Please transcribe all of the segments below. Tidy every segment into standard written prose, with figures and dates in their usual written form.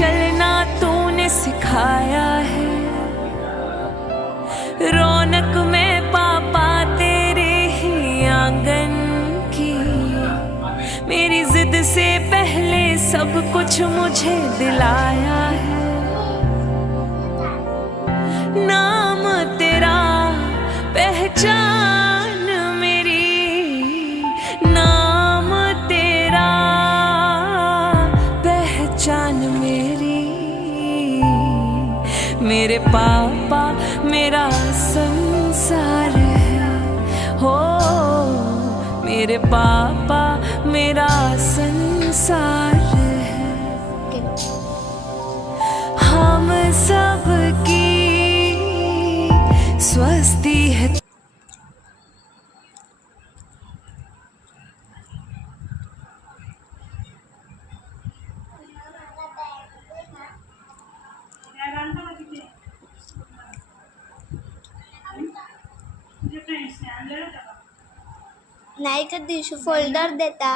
चलना तूने सिखाया है। रौनक में पापा तेरे ही आंगन की, मेरी जिद से पहले सब कुछ मुझे दिलाया है। नाम तेरा पहचान मेरी, नाम तेरा पहचान मेरी। मेरे पापा मेरा संसार है, हो मेरे पापा मेरा संसार है। हम सबकी स्वस्ति है। नाही का दिवशी फोल्डर देता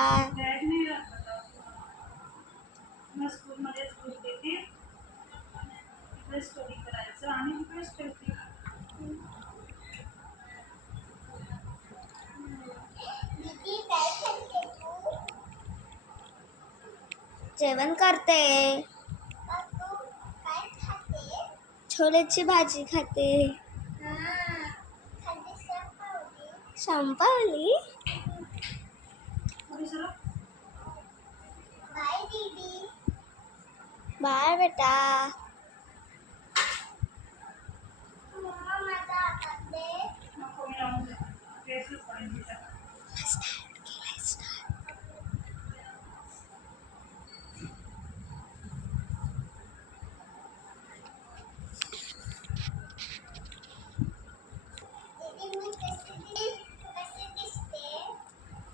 जेवण करते, छोलेची भाजी खाते। संपवली। बाय बेटा।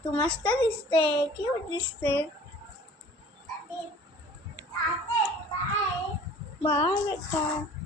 तू मस्त दिसते, क्यूट दिसते। बाय बेटा।